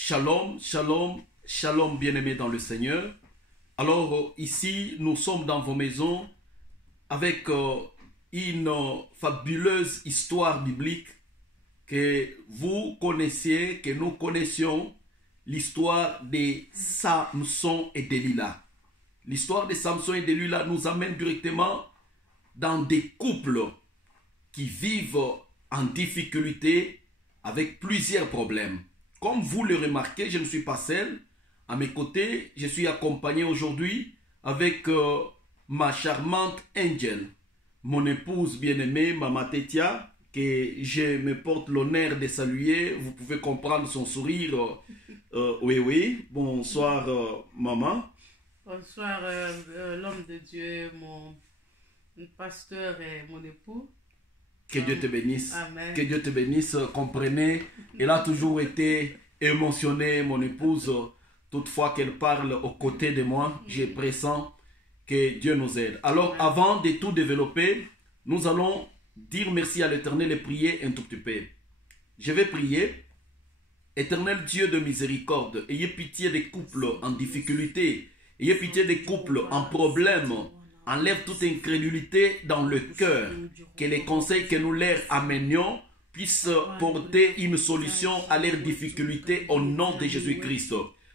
Shalom, shalom, shalom bien-aimés dans le Seigneur. Alors ici, nous sommes dans vos maisons avec une fabuleuse histoire biblique que vous connaissiez, que nous connaissions, l'histoire de Samson et Delilah. L'histoire de Samson et Delilah nous amène directement dans des couples qui vivent en difficulté avec plusieurs problèmes. Comme vous le remarquez, je ne suis pas seul. À mes côtés, je suis accompagné aujourd'hui avec ma charmante Angel, mon épouse bien-aimée, Mama Tetia, que je me porte l'honneur de saluer. Vous pouvez comprendre son sourire. Oui. Bonsoir, maman. Bonsoir, l'homme de Dieu, mon pasteur et mon époux. Que Dieu te bénisse. Amen. Que Dieu te bénisse. Comprenez, elle a toujours été émotionnée, mon épouse. Toutefois qu'elle parle aux côtés de moi, je pressens que Dieu nous aide. Alors, avant de tout développer, nous allons dire merci à l'Éternel et prier un tout petit peu. Je vais prier. Éternel Dieu de miséricorde, ayez pitié des couples en difficulté. Ayez pitié des couples en problème. Enlève toute incrédulité dans le cœur. Que les conseils que nous leur amenions puissent porter une solution à leurs difficultés au nom de Jésus-Christ.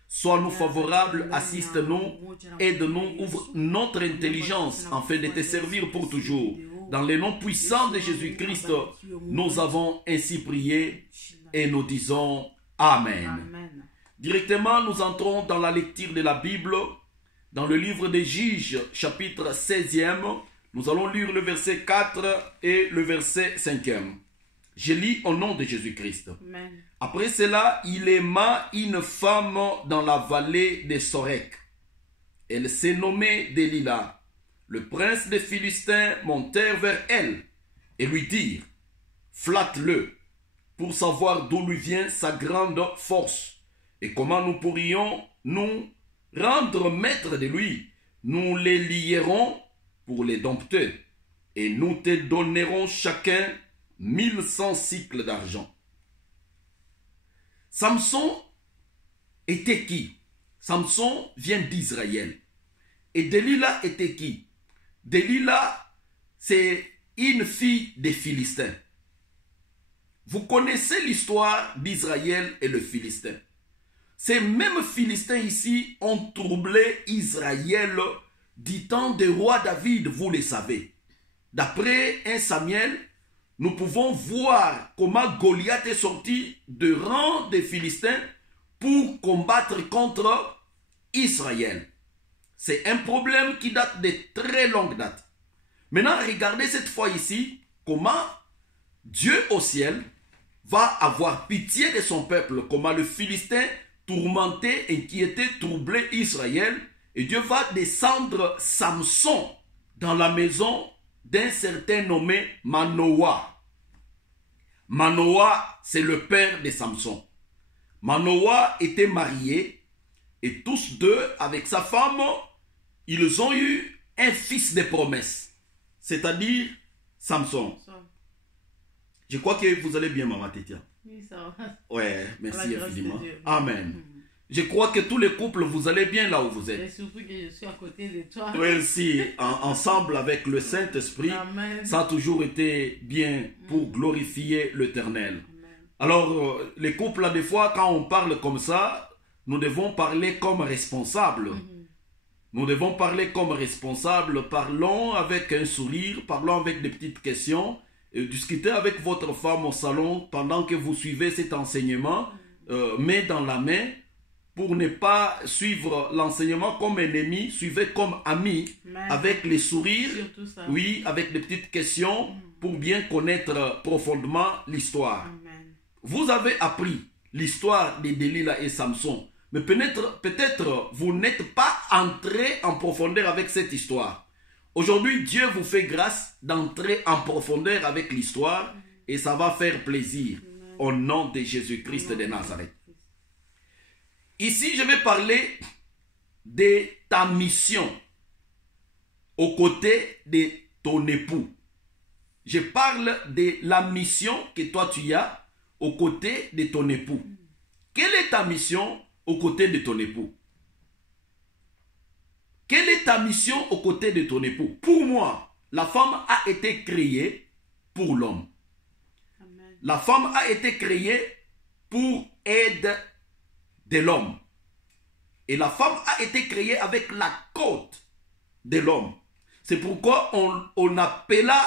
Sois-nous favorables, assiste-nous, aide-nous, ouvre notre intelligence afin de te servir pour toujours. Dans le nom puissant de Jésus-Christ, nous avons ainsi prié et nous disons Amen. Directement, nous entrons dans la lecture de la Bible. Dans le livre des Juges, chapitre 16e, nous allons lire le verset 4 et le verset 5e. Je lis au nom de Jésus-Christ. Après cela, il aima une femme dans la vallée de Sorek. Elle s'est nommée Delilah. Le prince des Philistins montèrent vers elle et lui dirent, flatte-le pour savoir d'où lui vient sa grande force et comment nous pourrions nous rendre maître de lui. Nous les lierons pour les dompter et nous te donnerons chacun 1100 cycles d'argent. Samson était qui? Samson vient d'Israël. Et Delilah était qui? Delilah, c'est une fille des Philistins. Vous connaissez l'histoire d'Israël et le Philistin. Ces mêmes Philistins ici ont troublé Israël du temps du roi David, vous le savez. D'après 1 Samuel, nous pouvons voir comment Goliath est sorti de rang des Philistins pour combattre contre Israël. C'est un problème qui date de très longue date. Maintenant, regardez cette fois ici comment Dieu au ciel va avoir pitié de son peuple, comment le Philistin tourmentait, inquiétait, troublait Israël, et Dieu va descendre Samson dans la maison d'un certain nommé Manoah. Manoah, c'est le père de Samson. Manoah était marié et tous deux, avec sa femme, ils ont eu un fils de promesse, c'est-à-dire Samson. Je crois que vous allez bien, Maman Tetia. Oui, ça va. Ouais, merci infiniment. Amen. Je crois que tous les couples, vous allez bien là où vous êtes. Et surtout que je suis à côté de toi. Merci. Ensemble avec le Saint-Esprit, ça a toujours été bien pour glorifier l'Éternel. Alors, les couples, là, des fois, quand on parle comme ça, nous devons parler comme responsables. Nous devons parler comme responsables. Parlons avec un sourire, parlons avec des petites questions. Discutez avec votre femme au salon pendant que vous suivez cet enseignement, main dans la main, pour ne pas suivre l'enseignement comme ennemi, suivez comme ami, avec les sourires, oui, avec des petites questions, pour bien connaître profondément l'histoire. Vous avez appris l'histoire de Delilah et Samson, mais peut-être vous n'êtes pas entré en profondeur avec cette histoire. Aujourd'hui, Dieu vous fait grâce d'entrer en profondeur avec l'histoire et ça va faire plaisir au nom de Jésus-Christ de Nazareth. Ici, je vais parler de ta mission aux côtés de ton époux. Je parle de la mission que toi tu as aux côtés de ton époux. quelle est ta mission aux côtés de ton époux? Quelle est ta mission aux côtés de ton époux? Pour moi, la femme a été créée pour l'homme. La femme a été créée pour aide de l'homme. Et la femme a été créée avec la côte de l'homme. C'est pourquoi on appela,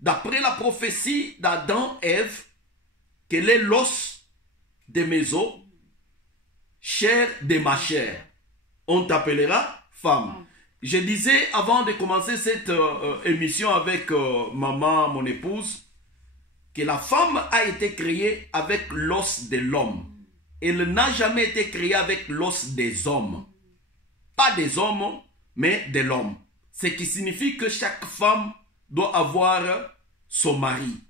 d'après la prophétie d'Adam et Ève, qu'elle est l'os de mes os, chair de ma chair. On t'appellera femme. Je disais avant de commencer cette émission avec maman, mon épouse, que la femme a été créée avec l'os de l'homme. Elle n'a jamais été créée avec l'os des hommes. Pas des hommes, mais de l'homme. Ce qui signifie que chaque femme doit avoir son mari.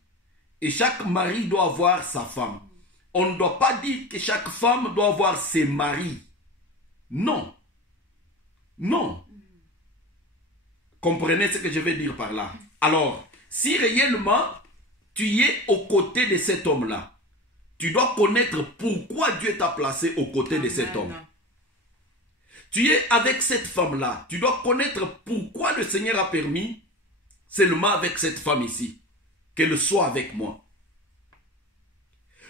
Et chaque mari doit avoir sa femme. On ne doit pas dire que chaque femme doit avoir ses maris. Non. Non. Comprenez ce que je vais dire par là. Alors, si réellement tu es aux côtés de cet homme-là, tu dois connaître pourquoi Dieu t'a placé aux côtés de cet homme. Tu es avec cette femme-là, tu dois connaître pourquoi le Seigneur a permis seulement avec cette femme ici, qu'elle soit avec moi.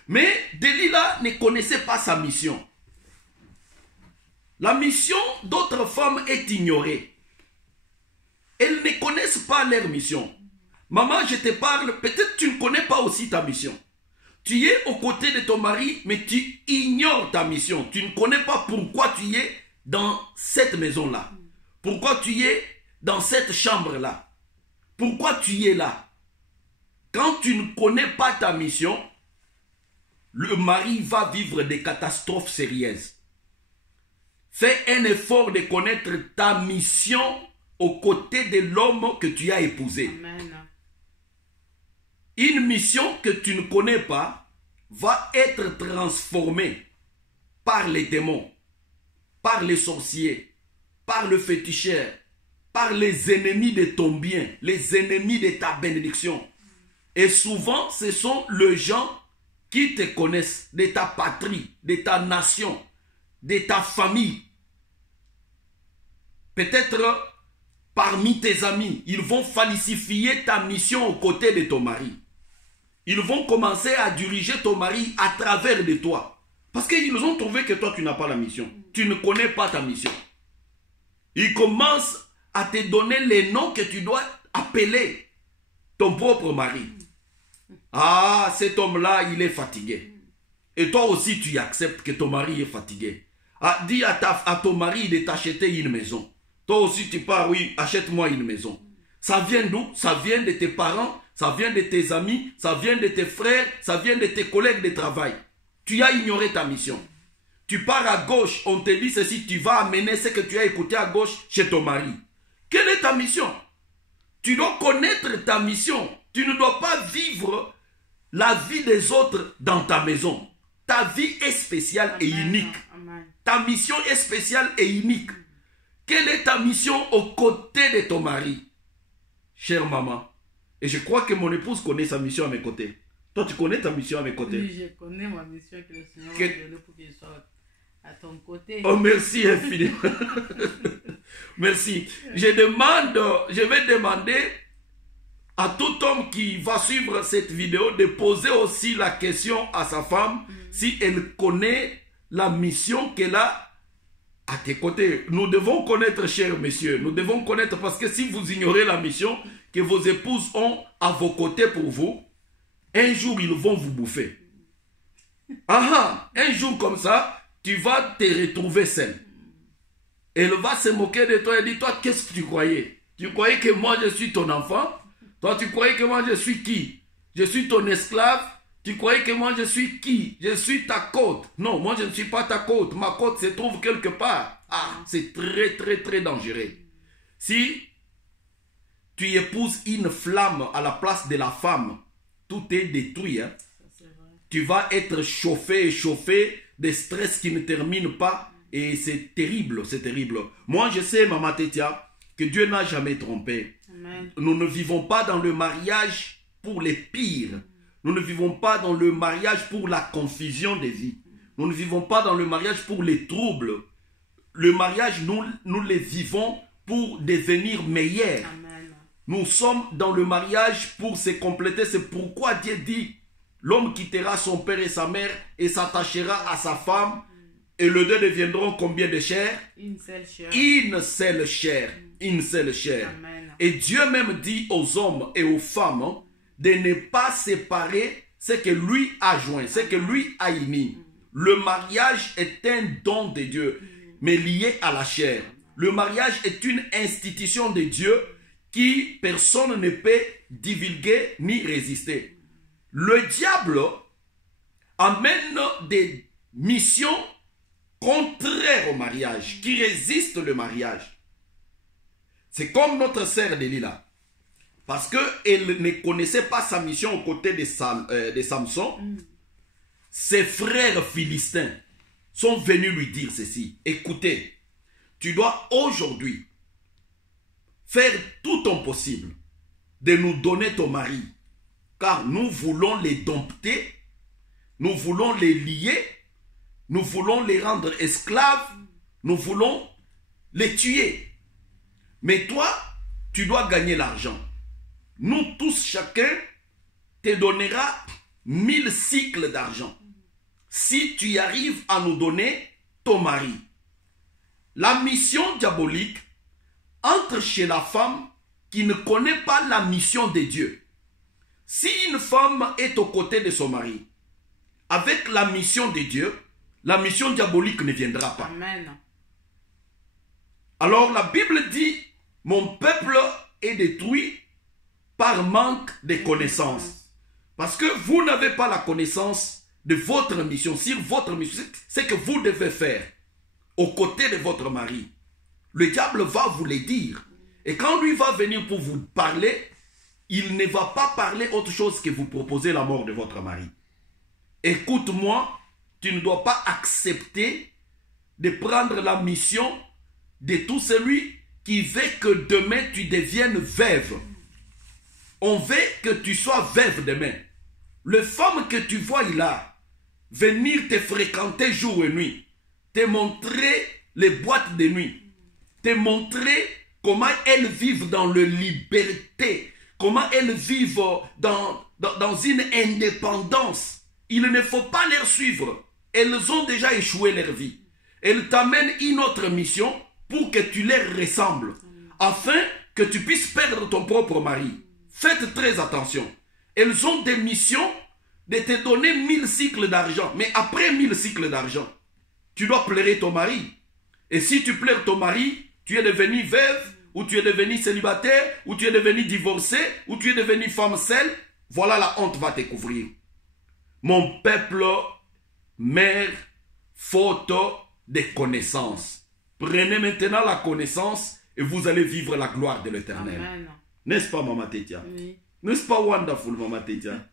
Mais Delilah ne connaissait pas sa mission. La mission d'autres femmes est ignorée. Elles ne connaissent pas leur mission. Maman, je te parle, peut-être tu ne connais pas aussi ta mission. Tu es aux côtés de ton mari, mais tu ignores ta mission. Tu ne connais pas pourquoi tu es dans cette maison-là. Pourquoi tu es dans cette chambre-là. Pourquoi tu es là. Quand tu ne connais pas ta mission, le mari va vivre des catastrophes sérieuses. Fais un effort de connaître ta mission aux côtés de l'homme que tu as épousé. Amen. Une mission que tu ne connais pas va être transformée par les démons, par les sorciers, par le féticheur, par les ennemis de ton bien, les ennemis de ta bénédiction. Et souvent, ce sont les gens qui te connaissent, de ta patrie, de ta nation, de ta famille. Peut-être parmi tes amis, ils vont falsifier ta mission aux côtés de ton mari. Ils vont commencer à diriger ton mari à travers de toi. Parce qu'ils ont trouvé que toi, tu n'as pas la mission. Tu ne connais pas ta mission. Ils commencent à te donner les noms que tu dois appeler ton propre mari. Ah, cet homme-là, il est fatigué. Et toi aussi, tu acceptes que ton mari est fatigué. Ah, dis à ton mari de t'acheter une maison. Toi aussi, tu pars, oui, achète-moi une maison. Ça vient d'où? Ça vient de tes parents, ça vient de tes amis, ça vient de tes frères, ça vient de tes collègues de travail. Tu as ignoré ta mission. Tu pars à gauche, on te dit ceci, tu vas amener ce que tu as écouté à gauche chez ton mari. Quelle est ta mission? Tu dois connaître ta mission. Tu ne dois pas vivre la vie des autres dans ta maison. Ta vie est spéciale et unique. Ta mission est spéciale et unique. Quelle est ta mission aux côtés de ton mari? Chère maman, et je crois que mon épouse connaît sa mission à mes côtés. Toi, tu connais ta mission à mes côtés? Oui, je connais ma mission que le Seigneur m'a donnée pour que je sois à ton côté. Oh, merci infiniment. Merci. Je vais demander à tout homme qui va suivre cette vidéo de poser aussi la question à sa femme si elle connaît la mission qu'elle a à tes côtés. Nous devons connaître, chers messieurs, nous devons connaître, parce que si vous ignorez la mission que vos épouses ont à vos côtés pour vous, un jour ils vont vous bouffer. Un jour comme ça, tu vas te retrouver seul. Elle va se moquer de toi et dire, toi, qu'est-ce que tu croyais? Tu croyais que moi je suis ton enfant? Toi, tu croyais que moi je suis qui? Je suis ton esclave? Tu croyais que moi je suis qui? Je suis ta côte. Non, moi je ne suis pas ta côte. Ma côte se trouve quelque part. Ah, c'est très très très dangereux. Si tu épouses une flamme à la place de la femme, tout est détruit. Hein? Tu vas être chauffé et chauffé de stress qui ne termine pas. Et c'est terrible, c'est terrible. Moi je sais, Maman Tetia, que Dieu n'a jamais trompé. Amen. Nous ne vivons pas dans le mariage pour les pires. Nous ne vivons pas dans le mariage pour la confusion des vies. Nous ne vivons pas dans le mariage pour les troubles. Le mariage, nous les vivons pour devenir meilleurs. Amen. Nous sommes dans le mariage pour se compléter. C'est pourquoi Dieu dit, l'homme quittera son père et sa mère et s'attachera à sa femme. Et les deux deviendront combien de chair? Une seule chair. Une seule chair. Une seule chair. Amen. Et Dieu même dit aux hommes et aux femmes de ne pas séparer ce que lui a joint, ce que lui a émis. Le mariage est un don de Dieu, mais lié à la chair. Le mariage est une institution de Dieu qui personne ne peut divulguer ni résister. Le diable amène des missions contraires au mariage, qui résistent le mariage. C'est comme notre sœur Delilah. Parce qu'elle ne connaissait pas sa mission aux côtés de Samson. Ses frères philistins sont venus lui dire ceci. Écoutez, tu dois aujourd'hui faire tout ton possible de nous donner ton mari. Car nous voulons les dompter, nous voulons les lier, nous voulons les rendre esclaves, nous voulons les tuer. Mais toi, tu dois gagner l'argent. Nous tous, chacun, te donnera 1000 cycles d'argent. Si tu y arrives à nous donner ton mari. La mission diabolique entre chez la femme qui ne connaît pas la mission de Dieu. Si une femme est aux côtés de son mari, avec la mission de Dieu, la mission diabolique ne viendra pas. Amen. Alors la Bible dit, mon peuple est détruit par manque de connaissances. Parce que vous n'avez pas la connaissance de votre mission. Sur votre mission, c'est que vous devez faire aux côtés de votre mari. Le diable va vous le dire. Et quand lui va venir pour vous parler, il ne va pas parler autre chose que vous proposer la mort de votre mari. Écoute-moi, tu ne dois pas accepter de prendre la mission de tout celui qui veut que demain tu deviennes veuve. On veut que tu sois veuve demain. Les femmes que tu vois là, venir te fréquenter jour et nuit, te montrer les boîtes de nuit, te montrer comment elles vivent dans la liberté, comment elles vivent dans une indépendance. Il ne faut pas les suivre. Elles ont déjà échoué leur vie. Elles t'amènent une autre mission pour que tu leur ressembles, afin que tu puisses perdre ton propre mari. Faites très attention. Elles ont des missions de te donner 1000 cycles d'argent. Mais après 1000 cycles d'argent, tu dois pleurer ton mari. Et si tu pleures ton mari, tu es devenu veuve, ou tu es devenu célibataire, ou tu es devenu divorcé, ou tu es devenu femme seule, voilà la honte va te couvrir. Mon peuple meurt faute de connaissances. Prenez maintenant la connaissance et vous allez vivre la gloire de l'Éternel. N'est-ce pas, Maman Tetia? Oui. N'est-ce pas wonderful, Maman Tetia?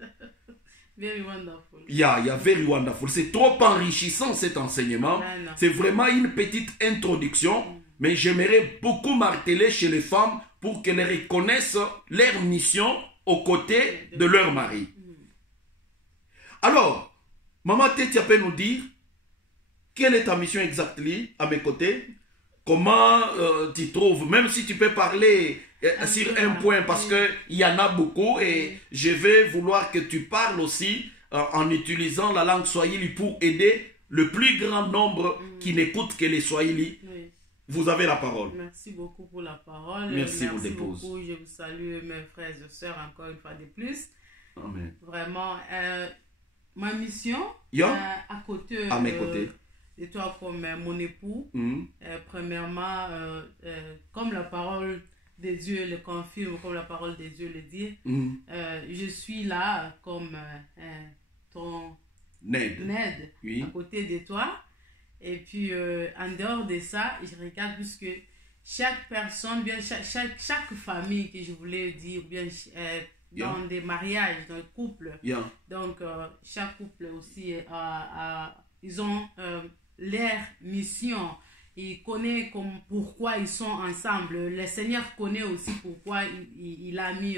Very wonderful. Yeah, very wonderful. C'est trop enrichissant cet enseignement. C'est vraiment une petite introduction, mais j'aimerais beaucoup marteler chez les femmes pour qu'elles reconnaissent leur mission aux côtés de leur mari. Alors, Maman Tetia peut nous dire quelle est ta mission exactement à mes côtés? Comment tu trouves, même si tu peux parler sur un point, parce qu'il y en a beaucoup, et je vais vouloir que tu parles aussi en utilisant la langue swahili pour aider le plus grand nombre qui n'écoutent que les swahili. Oui. Vous avez la parole. Merci beaucoup pour la parole. Merci vous dépose. Beaucoup. Je vous salue, mes frères et sœurs, encore une fois de plus. Amen. Vraiment, ma mission, à côté, à mes côtés, de toi comme mon époux, premièrement, comme la parole de Dieu le confirme, comme la parole de Dieu le dit, je suis là comme ton aide oui. à côté de toi. Et puis, en dehors de ça, je regarde puisque chaque personne, bien chaque famille que je voulais dire, bien dans des mariages, dans le couple, donc chaque couple aussi, ils ont leur mission. Il connaît pourquoi ils sont ensemble. Le Seigneur connaît aussi pourquoi il a mis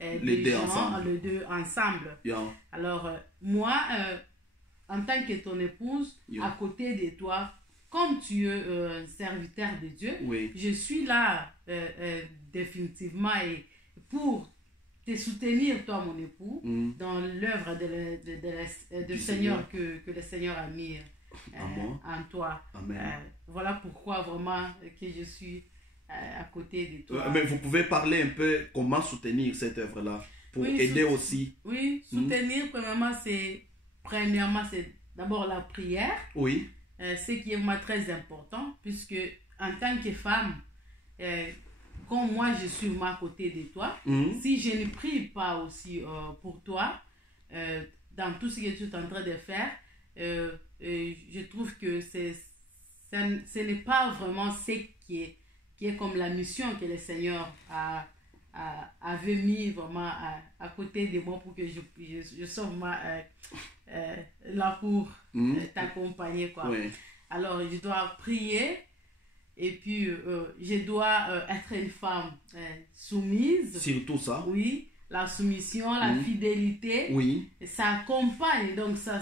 les deux ensemble. Alors, moi, en tant que ton épouse, à côté de toi, comme tu es un serviteur de Dieu, je suis là définitivement et pour te soutenir, toi, mon époux, dans l'œuvre de Seigneur que le Seigneur a mis en toi. Voilà pourquoi vraiment que je suis à côté de toi. Mais vous pouvez parler un peu comment soutenir cette œuvre-là pour aider aussi. Oui, soutenir, premièrement, c'est d'abord la prière. Oui. Ce qui est vraiment très important, puisque en tant que femme, comme moi je suis à côté de toi, si je ne prie pas aussi pour toi, dans tout ce que tu es en train de faire, je trouve que ce n'est pas vraiment ce qui est comme la mission que le Seigneur avait mis vraiment à côté de moi pour que je sois vraiment là pour t'accompagner, quoi. Alors je dois prier et puis je dois être une femme soumise. Surtout ça. Oui, la soumission, la fidélité. Oui. Ça accompagne, donc ça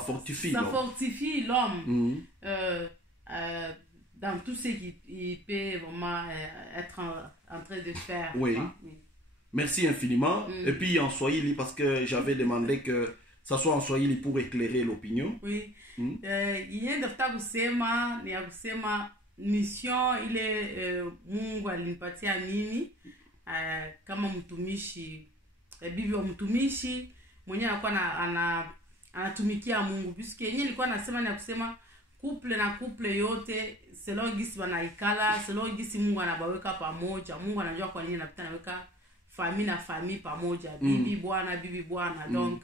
fortifie l'homme dans tout ce qu'il peut vraiment être en train de faire. Oui. Merci infiniment. Et puis en Swahili, parce que j'avais demandé que ça soit en Swahili pour éclairer l'opinion. Oui. Yeye ndafuta kusema ni ya kusema mission ile Mungu alinipatia mimi kama mtumishi, bibi wa mtumishi mwenyewe anakuwa anatumikia Mungu. Puisque yenyewe nilikuwa nasema ni ya kusema couple na couple yote selon gisi wanaikala, selon gisi Mungu anabaweka pamoja. Mungu anajua kwa nini anapita naweka famille na famille pamoja, bibi bwana. Donc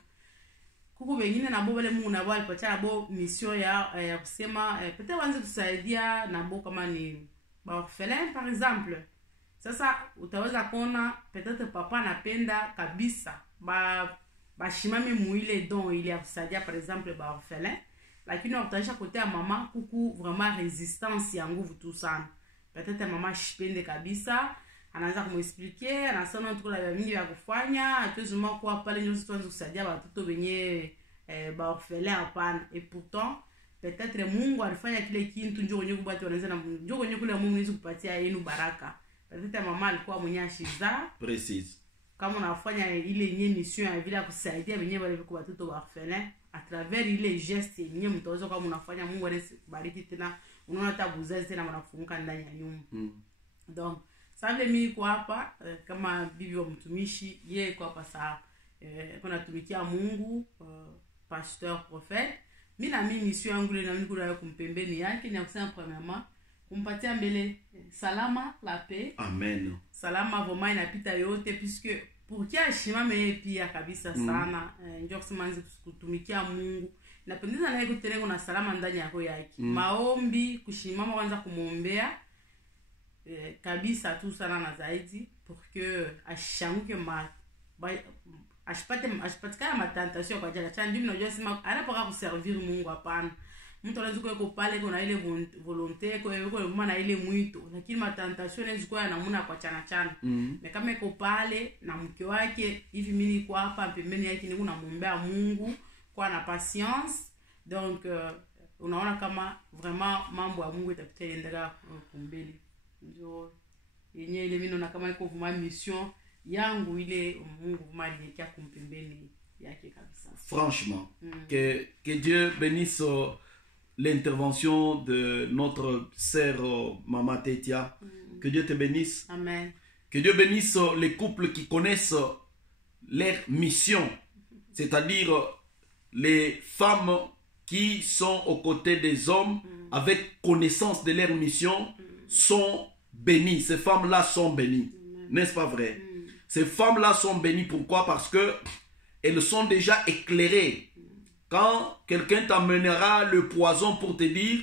kuku wengine na bo wale Mungu na bo alipatia na bo mission ya kusema peut-être wanze kusaidia na bo kama ni ba orphelin par exemple. Sasa utaweza kuona peut-être papa anapenda kabisa bashimame muile don ile ya kusaidia par exemple ba orphelin, lakini wakutanisha kote ya mama kuku vraiment resistance ya nguvu tu sana. Peut-être mama shipende kabisa, anaanza kumuexpliquer, anasema tuko la mingi ya kufanya, atuzuma kwa pale nyosi tuanze kusaidia watoto wenye ba orphelin hapana. Et pourtant peut-être Mungu alifanya kile kintu njoo kwenye kubati wanaweza na njoo kwenye kule Mungu niwezi kupatia yenu baraka. Peut-être mama alikuwa mwenye ashiza précise kama unafanya ile yenye mission ya vile kusaidia wenyewe wale kwa watoto wa orphelin à travers ile geste yenye mtaweza kama unafanya, Mungu anabariki tena, unaona hata buzazi tena wanafunguka ndani ya nyumba. Donc ça veut mimi kwa hapa kama bibi wa mtumishi, yeye kwa hapa saa kuna tumikia Mungu, pasteur prophète. Mimi na mimi mission yangu ile na mimi kuna kumpembeni yake ni kusema premièrement kumpatia mbele salama, la paix. Amen. Salama vraiment inapita yote, puisque pour kia ashimame pia kabisa sana njoo kusema nzi kutumikia Mungu napendeza naye kuterengo na salama ndani ya roho yake. Maombi, kushimama kwanza kumuombea kabisa tu sana na zaidi pour que ashanguke ashipatikana matentation kwa jana chani. Ndio unajua sema anapoka kuservir Mungu hapana. Mtu anaweza kuwa pale kuna ile volonté kwa hiyo kwa na ile mwito, lakini matentation yanazikuwa yanamuna kwa chana. Na kama iko pale na mke wake hivi, mimi niko hapa pembeni yake niko namuombea Mungu kwa na patience. Donc unaona kama vraiment mambo ya Mungu itapitia endelea kumbele. Ndio yenyewe ile mimi naona kama iko vraiment mission yangu ile Mungu kumalikia kumpembeni yake kabisa. Franchement, que Dieu bénisse l'intervention de notre sœur Mama Tetia. Que Dieu te bénisse. Amen. Que Dieu bénisse les couples qui connaissent leur mission, c'est-à-dire les femmes qui sont aux côtés des hommes avec connaissance de leur mission sont bénies. Ces femmes-là sont bénies. N'est-ce pas vrai? Ces femmes-là sont bénies. Pourquoi? Parce que elles sont déjà éclairées. Quand quelqu'un t'amènera le poison pour te dire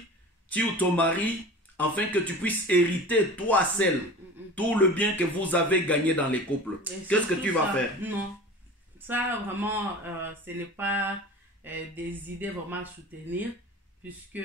tue ton mari afin que tu puisses hériter toi seul tout le bien que vous avez gagné dans les couples, qu'est-ce que tu vas faire? Non, ça vraiment ce n'est pas des idées vraiment à soutenir, puisque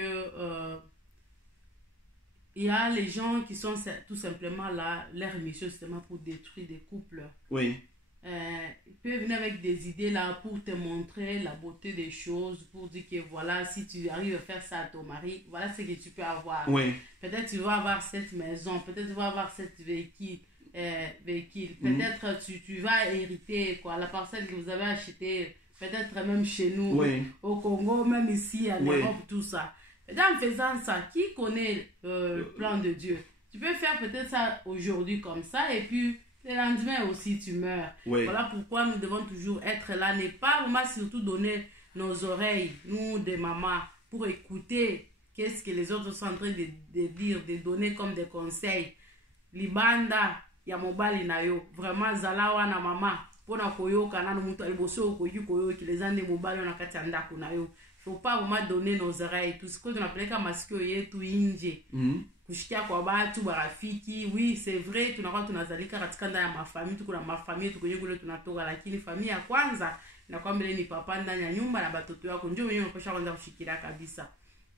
il y a les gens qui sont tout simplement là, leur mission c'est pour détruire des couples. Oui. il peut venir avec des idées là pour te montrer la beauté des choses, pour dire que voilà, si tu arrives à faire ça à ton mari, voilà ce que tu peux avoir. Oui. Peut-être tu vas avoir cette maison, peut-être tu vas avoir cette véhicule. Peut-être tu vas hériter quoi, la parcelle que vous avez achetée, peut-être même chez nous, au Congo, même ici en Europe, tout ça. En faisant ça, qui connaît le plan de Dieu? Tu peux faire peut-être ça aujourd'hui comme ça et puis le lendemain aussi tu meurs. Voilà pourquoi nous devons toujours être là, ne pas vraiment surtout donner nos oreilles, nous des mamans, pour écouter qu'est-ce que les autres sont en train de dire, de donner comme des conseils. Libanda ya mobali na yo vraiment zalawa na mama pona koyoka na mutu aliboso koyoki les ande mobali na kati ya ndako na yo. Faut pas vraiment donner nos oreilles tout ce que tunapeleka masikio yetu nje kushikia kwa watu barafiki. Oui, c'est vrai tunakuwa tunazalika katika ndani ya mafamilia, tuko na mafamilia tukoje kule tunatoka, lakini familia ya kwanza inakuwa mbele ni papa ndani ya nyumba na batoto yako ndio wenyewe unapaswa kwanza kushikilia kabisa.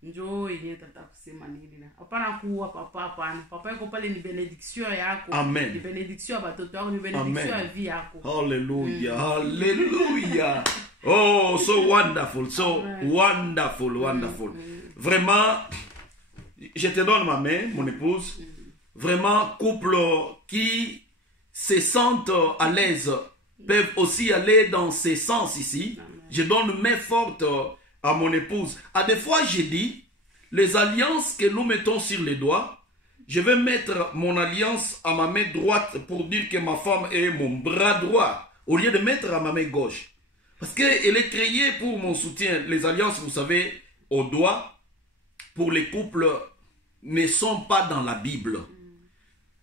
Njoo yenyewe tata kusema nini na hapana kuwa papa, hapana. Papa yako pale ni benediction yako. Amen. Ni benediction ya batoto yako, ni benediction ya vie yako. Hallelujah. Hallelujah. Oh, so wonderful, so wonderful, wonderful. Vraiment, je te donne ma main, mon épouse. Vraiment, couple qui se sentent à l'aise peuvent aussi aller dans ces sens ici. Je donne main forte à mon épouse. À des fois, j'ai dit, les alliances que nous mettons sur les doigts, je vais mettre mon alliance à ma main droite pour dire que ma femme est mon bras droit, au lieu de mettre à ma main gauche. Parce qu'elle est créée pour mon soutien. Les alliances, vous savez, au doigt, pour les couples, ne sont pas dans la Bible.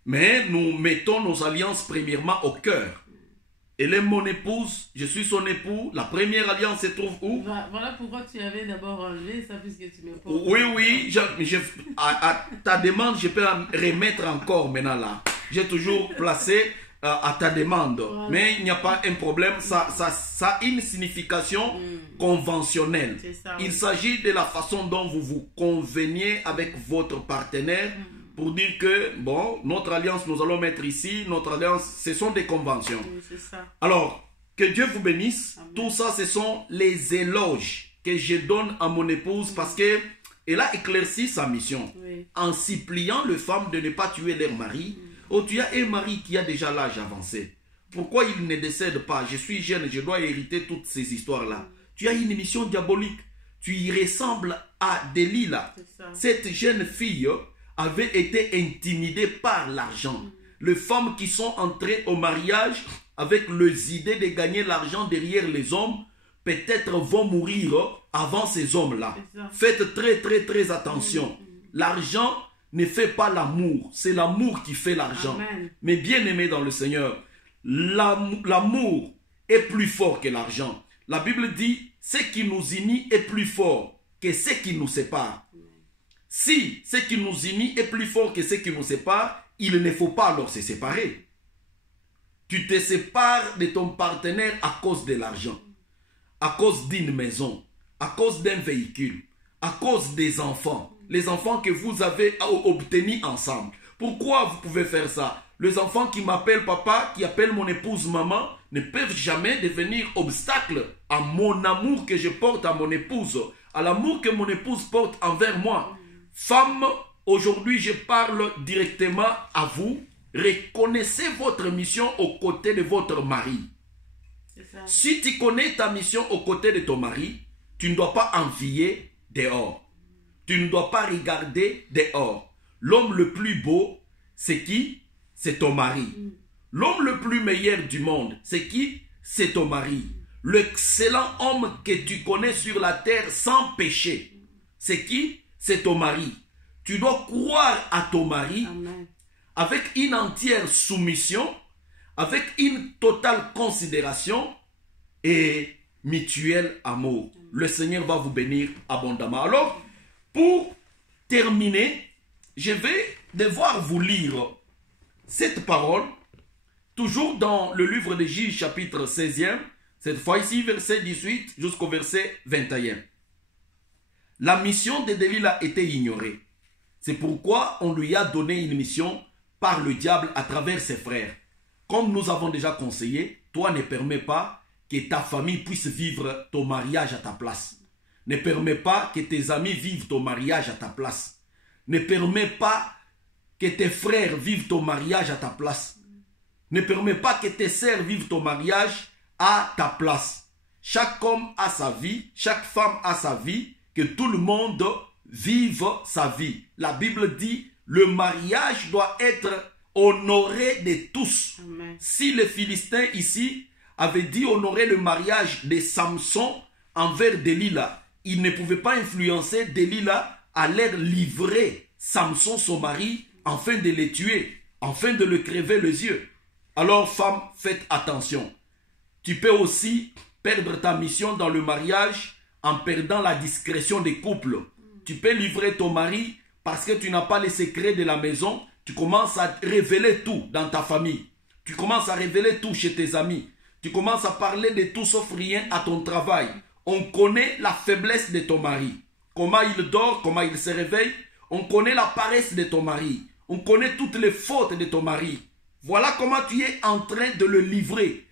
Mais nous mettons nos alliances premièrement au cœur. Elle est mon épouse, je suis son époux. La première alliance se trouve où? Voilà pourquoi tu avais d'abord enlevé ça, puisque tu me poses. Oui, à ta demande, je peux en remettre encore maintenant là. J'ai toujours placé à ta demande. Voilà. Mais il n'y a pas un problème, ça a une signification conventionnelle. Ça, oui. Il s'agit de la façon dont vous vous conveniez avec votre partenaire. Pour dire que, bon, notre alliance, nous allons mettre ici, notre alliance, ce sont des conventions. Oui, c'est ça. Alors, que Dieu vous bénisse. Amen. Tout ça, ce sont les éloges que je donne à mon épouse parce qu'elle a éclairci sa mission en suppliant les femmes de ne pas tuer leur mari. Oh, tu as un mari qui a déjà l'âge avancé. Pourquoi il ne décède pas? Je suis jeune, je dois hériter toutes ces histoires-là. Tu as une mission diabolique. Tu y ressembles à Delilah. Cette jeune fille avaient été intimidées par l'argent. Les femmes qui sont entrées au mariage avec les idées de gagner l'argent derrière les hommes, peut-être vont mourir avant ces hommes-là. Faites très très très attention. L'argent ne fait pas l'amour, c'est l'amour qui fait l'argent. Mais bien aimé dans le Seigneur, l'amour est plus fort que l'argent. La Bible dit, ce qui nous unit est plus fort que ce qui nous sépare. Si ce qui nous unit est plus fort que ce qui nous sépare, il ne faut pas alors se séparer. Tu te sépares de ton partenaire à cause de l'argent, à cause d'une maison, à cause d'un véhicule, à cause des enfants. Les enfants que vous avez obtenus ensemble. Pourquoi vous pouvez faire ça? Les enfants qui m'appellent papa, qui appellent mon épouse maman, ne peuvent jamais devenir obstacle à mon amour que je porte à mon épouse, à l'amour que mon épouse porte envers moi. Femme, aujourd'hui je parle directement à vous. Reconnaissez votre mission aux côtés de votre mari. Si tu connais ta mission aux côtés de ton mari, tu ne dois pas envier dehors. Tu ne dois pas regarder dehors. L'homme le plus beau, c'est qui? C'est ton mari. L'homme le plus meilleur du monde, c'est qui? C'est ton mari. L'excellent homme que tu connais sur la terre sans péché, c'est qui? C'est ton mari. Tu dois croire à ton mari. Amen. Avec une entière soumission, avec une totale considération et mutuel amour. Le Seigneur va vous bénir abondamment. Alors, pour terminer, je vais devoir vous lire cette parole, toujours dans le livre de Juges, chapitre 16e, cette fois-ci, verset 18 jusqu'au verset 21. La mission de Delilah était ignorée. C'est pourquoi on lui a donné une mission par le diable à travers ses frères. Comme nous avons déjà conseillé, toi ne permets pas que ta famille puisse vivre ton mariage à ta place. Ne permets pas que tes amis vivent ton mariage à ta place. Ne permets pas que tes frères vivent ton mariage à ta place. Ne permets pas que tes sœurs vivent ton mariage à ta place. Chaque homme a sa vie, chaque femme a sa vie, que tout le monde vive sa vie. La Bible dit, le mariage doit être honoré de tous. Amen. Si les Philistins ici avaient dit honorer le mariage de Samson envers Delilah, ils ne pouvaient pas influencer Delilah à leur livrer Samson, son mari, afin de le tuer, afin de le crever les yeux. Alors, femmes, faites attention. Tu peux aussi perdre ta mission dans le mariage en perdant la discrétion des couples. Tu peux livrer ton mari parce que tu n'as pas les secrets de la maison. Tu commences à révéler tout dans ta famille. Tu commences à révéler tout chez tes amis. Tu commences à parler de tout sauf rien à ton travail. On connaît la faiblesse de ton mari. Comment il dort, comment il se réveille. On connaît la paresse de ton mari. On connaît toutes les fautes de ton mari. Voilà comment tu es en train de le livrer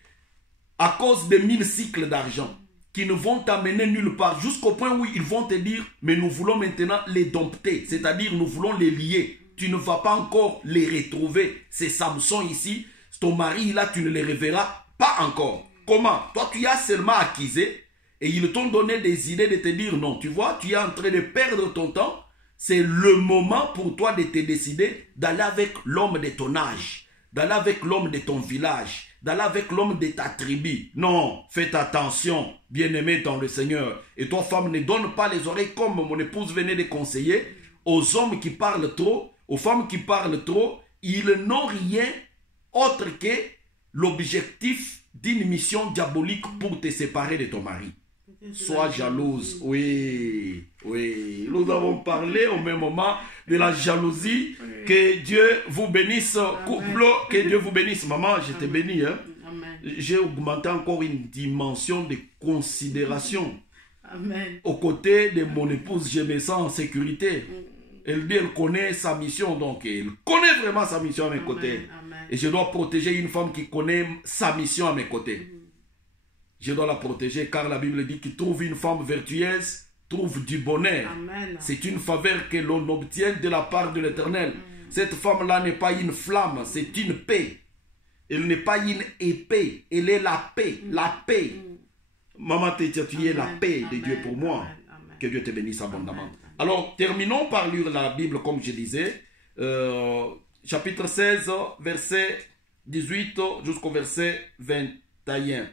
à cause de 1000 cycles d'argent qui ne vont t'amener nulle part jusqu'au point où ils vont te dire mais nous voulons maintenant les dompter, c'est-à-dire nous voulons les lier. Tu ne vas pas encore les retrouver. C'est Samson ici, ton mari là, tu ne les reverras pas encore. Comment? Toi tu as seulement accusé et ils t'ont donné des idées de te dire non. Tu vois, tu es en train de perdre ton temps. C'est le moment pour toi de te décider d'aller avec l'homme de ton âge, d'aller avec l'homme de ton village, d'aller avec l'homme de ta tribu. Non, faites attention, bien-aimé dans le Seigneur. Et toi, femme, ne donne pas les oreilles comme mon épouse venait de conseiller aux hommes qui parlent trop, aux femmes qui parlent trop. Ils n'ont rien autre que l'objectif d'une mission diabolique pour te séparer de ton mari. Sois jalouse. Oui, oui. Nous avons parlé au même moment de la jalousie. Que Dieu vous bénisse, couple. Que Dieu vous bénisse. Maman, je te bénis. Hein? J'ai augmenté encore une dimension de considération. Amen. Aux côtés de mon épouse, je me sens en sécurité. Elle dit, elle connaît sa mission, donc elle connaît vraiment sa mission à mes côtés. Amen. Et je dois protéger une femme qui connaît sa mission à mes côtés. Je dois la protéger car la Bible dit qu'il trouve une femme vertueuse, trouve du bonheur. C'est une faveur que l'on obtient de la part de l'Éternel. Cette femme-là n'est pas une flamme, c'est une paix. Elle n'est pas une épée, elle est la paix. La paix. Maman, tu es la paix de Dieu pour moi. Que Dieu te bénisse abondamment. Alors, terminons par lire la Bible comme je disais. Chapitre 16, verset 18 jusqu'au verset 21.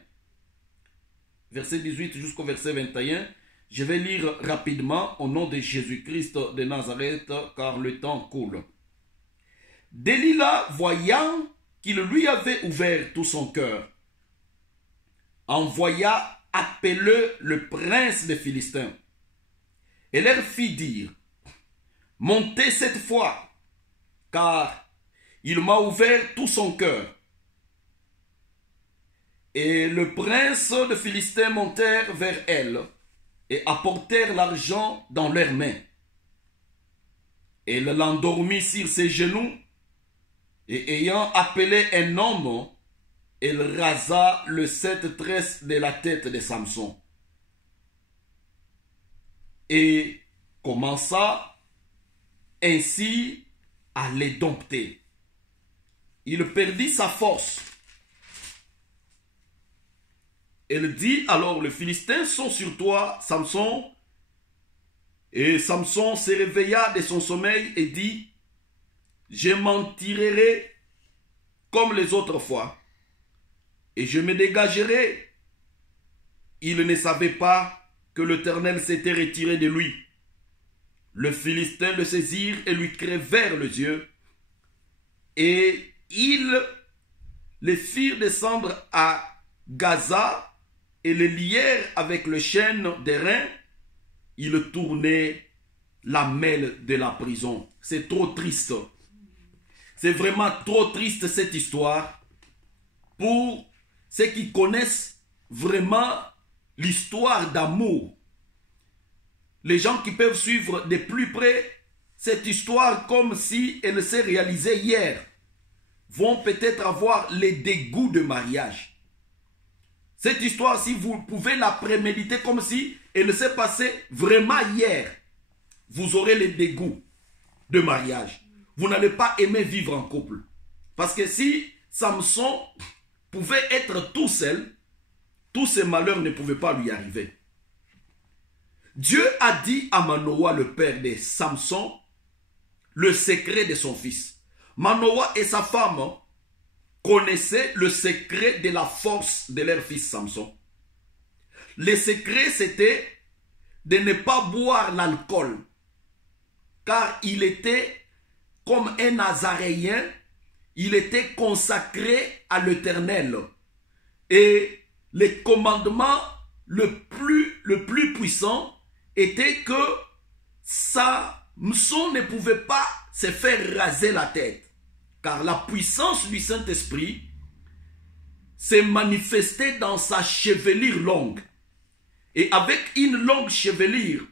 Verset 18 jusqu'au verset 21. Je vais lire rapidement au nom de Jésus-Christ de Nazareth, car le temps coule. Delilah, voyant qu'il lui avait ouvert tout son cœur, envoya appeler le prince des Philistins et leur fit dire, montez cette fois, car il m'a ouvert tout son cœur. Et le prince de Philistins montèrent vers elle et apportèrent l'argent dans leurs mains. Elle l'endormit sur ses genoux et ayant appelé un homme, elle rasa le 7 tresses de la tête de Samson et commença ainsi à les dompter. Il perdit sa force. Elle dit alors, les Philistins sont sur toi, Samson. Et Samson se réveilla de son sommeil et dit, je m'en tirerai comme les autres fois, et je me dégagerai. Il ne savait pas que l'Éternel s'était retiré de lui. Les Philistins le saisirent et lui crevèrent les yeux, et ils le firent descendre à Gaza, et le lièrent avec le chêne d'airain. Il tournait la mêle de la prison. C'est trop triste. C'est vraiment trop triste cette histoire pour ceux qui connaissent vraiment l'histoire d'amour. Les gens qui peuvent suivre de plus près cette histoire comme si elle s'est réalisée hier vont peut-être avoir les dégoûts de mariage. Cette histoire, si vous pouvez la préméditer comme si elle s'est passée vraiment hier, vous aurez le dégoût de mariage. Vous n'allez pas aimer vivre en couple. Parce que si Samson pouvait être tout seul, tous ces malheurs ne pouvaient pas lui arriver. Dieu a dit à Manoah, le père de Samson, le secret de son fils. Manoah et sa femme connaissaient le secret de la force de leur fils Samson. Le secret, c'était de ne pas boire l'alcool, car il était comme un Nazaréen, il était consacré à l'Éternel. Et le commandement le plus puissant était que Samson ne pouvait pas se faire raser la tête, car la puissance du Saint-Esprit s'est manifestée dans sa chevelure longue. Et avec une longue chevelure,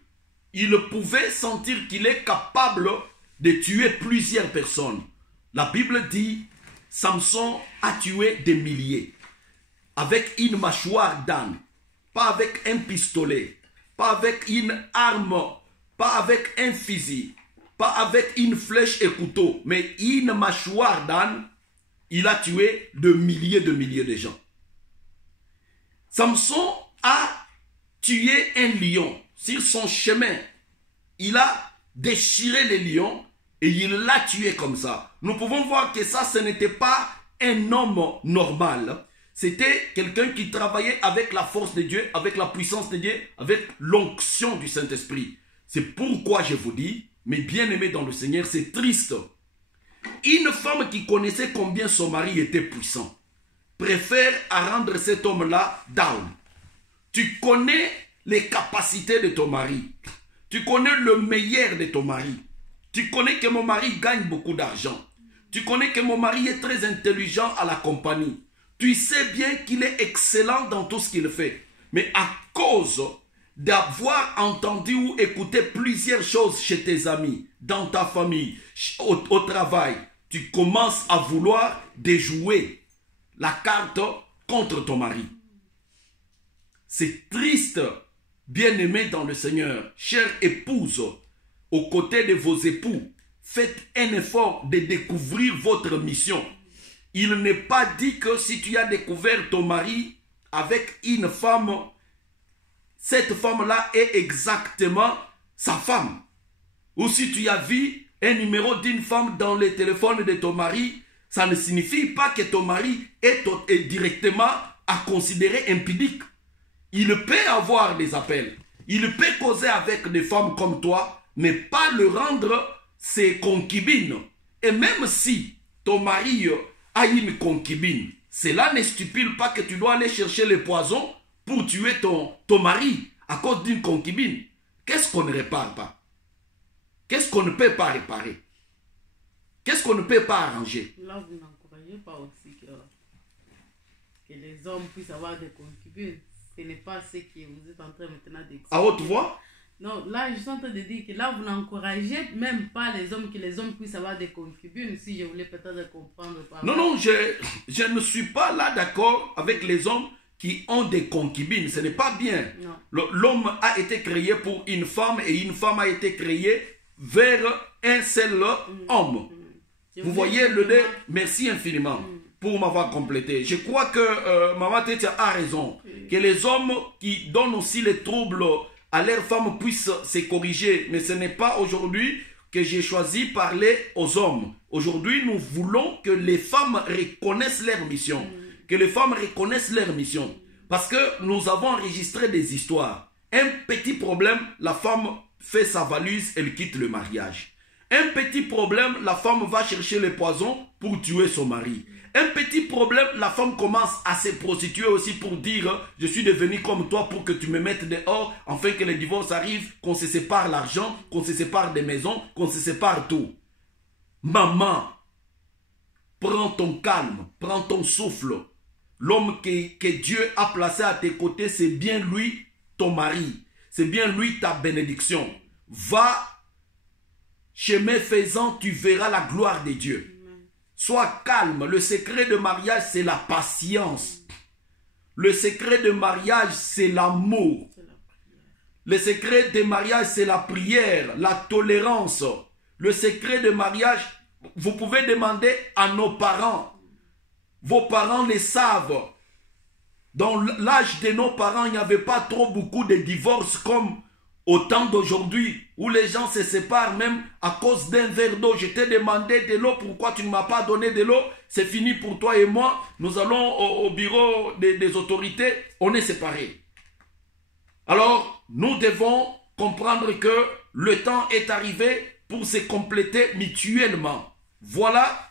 il pouvait sentir qu'il est capable de tuer plusieurs personnes. La Bible dit, Samson a tué des milliers, avec une mâchoire d'âne, pas avec un pistolet, pas avec une arme, pas avec un fusil, pas avec une flèche et couteau, mais une mâchoire d'âne. Il a tué de milliers de gens. Samson a tué un lion sur son chemin. Il a déchiré le lion et il l'a tué comme ça. Nous pouvons voir que ça, ce n'était pas un homme normal. C'était quelqu'un qui travaillait avec la force de Dieu, avec la puissance de Dieu, avec l'onction du Saint-Esprit. C'est pourquoi je vous dis, mes bien-aimés dans le Seigneur, c'est triste. Une femme qui connaissait combien son mari était puissant préfère à rendre cet homme-là down. Tu connais les capacités de ton mari. Tu connais le meilleur de ton mari. Tu connais que mon mari gagne beaucoup d'argent. Tu connais que mon mari est très intelligent à la compagnie. Tu sais bien qu'il est excellent dans tout ce qu'il fait. Mais à cause d'avoir entendu ou écouté plusieurs choses chez tes amis, dans ta famille, au travail, tu commences à vouloir déjouer la carte contre ton mari. C'est triste, bien-aimés dans le Seigneur, chère épouse, aux côtés de vos époux, faites un effort de découvrir votre mission. Il n'est pas dit que si tu as découvert ton mari avec une femme, cette femme-là est exactement sa femme. Ou si tu as vu un numéro d'une femme dans le téléphone de ton mari, ça ne signifie pas que ton mari est directement à considérer impudique. Il peut avoir des appels. Il peut causer avec des femmes comme toi, mais pas le rendre ses concubines. Et même si ton mari a une concubine, cela ne stipule pas que tu dois aller chercher le poison pour tuer ton mari à cause d'une concubine. Qu'est-ce qu'on ne répare pas? Qu'est-ce qu'on ne peut pas réparer? Qu'est-ce qu'on ne peut pas arranger? Là, vous n'encouragez pas aussi que les hommes puissent avoir des concubines. Ce n'est pas ce que vous êtes en train maintenant d'expliquer. À haute voix? Non, là, je suis en train de dire que là, vous n'encouragez même pas les hommes, que les hommes puissent avoir des concubines, si je voulais peut-être comprendre. Non, je ne suis pas là d'accord avec les hommes qui ont des concubines. Ce n'est pas bien. L'homme a été créé pour une femme et une femme a été créée vers un seul homme. Vous voyez le lait? Merci infiniment pour m'avoir complété. Je crois que Maman Tétia a raison. Que les hommes qui donnent aussi les troubles à leurs femmes puissent se corriger. Mais ce n'est pas aujourd'hui que j'ai choisi parler aux hommes. Aujourd'hui, nous voulons que les femmes reconnaissent leur mission. Que les femmes reconnaissent leur mission. Parce que nous avons enregistré des histoires. Un petit problème, la femme fait sa valise, elle quitte le mariage. Un petit problème, la femme va chercher le poison pour tuer son mari. Un petit problème, la femme commence à se prostituer aussi pour dire « Je suis devenu comme toi pour que tu me mettes dehors, afin que le divorce arrive, qu'on se sépare l'argent, qu'on se sépare des maisons, qu'on se sépare tout. » Maman, prends ton calme, prends ton souffle. L'homme que Dieu a placé à tes côtés, c'est bien lui ton mari. C'est bien lui ta bénédiction. Va, chemin faisant, tu verras la gloire de Dieu. Sois calme. Le secret de mariage, c'est la patience. Le secret de mariage, c'est l'amour. Le secret de mariage, c'est la prière, la tolérance. Le secret de mariage, vous pouvez demander à nos parents. Vos parents les savent. Dans l'âge de nos parents, il n'y avait pas trop beaucoup de divorces comme au temps d'aujourd'hui, où les gens se séparent même à cause d'un verre d'eau. Je t'ai demandé de l'eau, pourquoi tu ne m'as pas donné de l'eau? C'est fini pour toi et moi. Nous allons au bureau des autorités, on est séparés. Alors, nous devons comprendre que le temps est arrivé pour se compléter mutuellement. Voilà,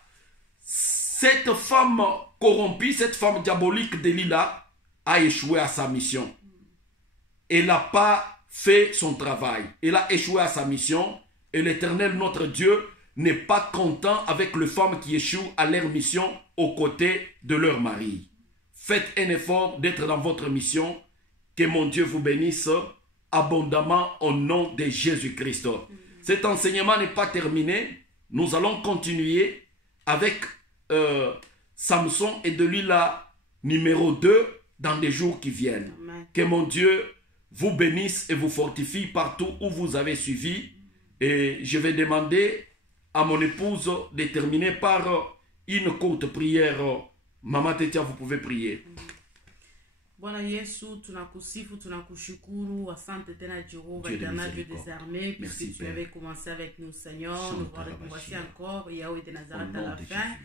cette femme corrompue, cette femme diabolique Delilah a échoué à sa mission. Elle n'a pas fait son travail. Elle a échoué à sa mission et l'Éternel, notre Dieu, n'est pas content avec les femmes qui échouent à leur mission aux côtés de leur mari. Faites un effort d'être dans votre mission. Que mon Dieu vous bénisse abondamment au nom de Jésus-Christ. Cet enseignement n'est pas terminé. Nous allons continuer avec Samson et Delilah numéro 2 dans les jours qui viennent. Amen. Que mon Dieu vous bénisse et vous fortifie partout où vous avez suivi. Et je vais demander à mon épouse de terminer par une courte prière. Maman Tetia, vous pouvez prier. Bwana Yesu, tunakusifu, tunakushukuru, asante tena Jehova, éternel Dieu des armées, puisque tu avais commencé avec nous, Seigneur, nous voici encore, Yahweh de Nazareth à la fin.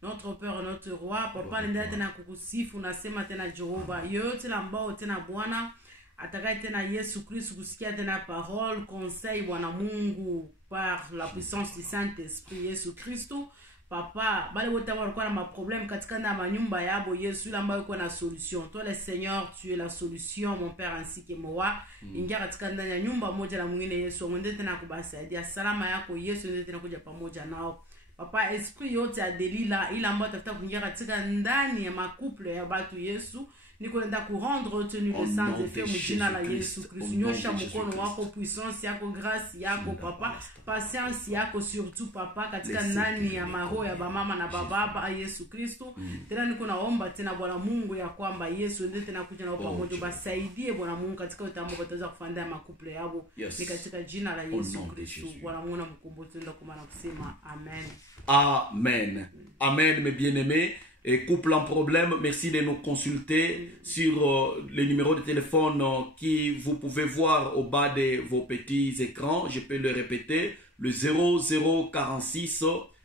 Notre Père, notre Roi, Papa, nenda tena kukusifu, nasema tena Jehova, yote ambao tena Bwana, atakaye tena Yesu Kristo kusikia tena parole, conseil, Bwana Mungu, par la puissance du Saint-Esprit, Yesu Kristo. Papa, bale wote walikuwa na maproblème katika na manyumba yabo, Yesu yule ambaye yuko na solution. Toi le Seigneur, tu es la solution, mon Père ainsi que moi. Ingia katika ndani ya nyumba moja na mwingine, Yesu mwende tena kubasaidia salama yako, Yesu ndio tena kuja pamoja nao. Papa, esprit yote ya Delilah ile ambayo tafuta kuingia katika ndani ya makuple ya watu, Yesu niko nenda kurendre tenu le sans effet mujina la Yesu Kristo. Nyosha mkono wako, puissance yako, grâce yako Papa, patience yako surtout Papa katika ndani ya maroho ya bamama na bababa Yesu Kristo. Tena niko naomba tena Bwana Mungu ya kwamba Yesu ndiye tena kuja nao pamoja, basaidie Bwana Mungu katika utambo bataweza kufanya makuple yao. Ni katika jina la Yesu Kristo. Bwana Mungu namkumbuke ndio kwa maana kusema amen. Amen. Amen, mes bien-aimés. Et couple en problème, merci de nous consulter sur les numéros de téléphone qui vous pouvez voir au bas de vos petits écrans. Je peux le répéter, le 0046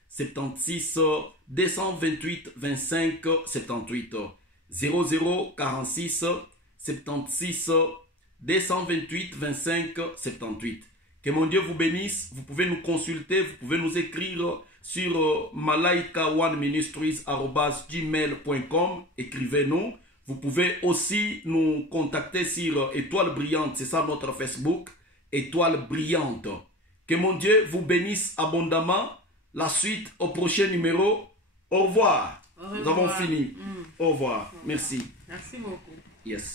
76 228 25 78. 0046 76 228 25 78. Que mon Dieu vous bénisse. Vous pouvez nous consulter, vous pouvez nous écrire sur malaika1ministries@gmail.com. Écrivez-nous. Vous pouvez aussi nous contacter sur Étoile Brillante. C'est ça notre Facebook, Étoile Brillante. Que mon Dieu vous bénisse abondamment. La suite au prochain numéro. Au revoir. Nous avons fini. Au revoir. Merci. Merci beaucoup. Yes.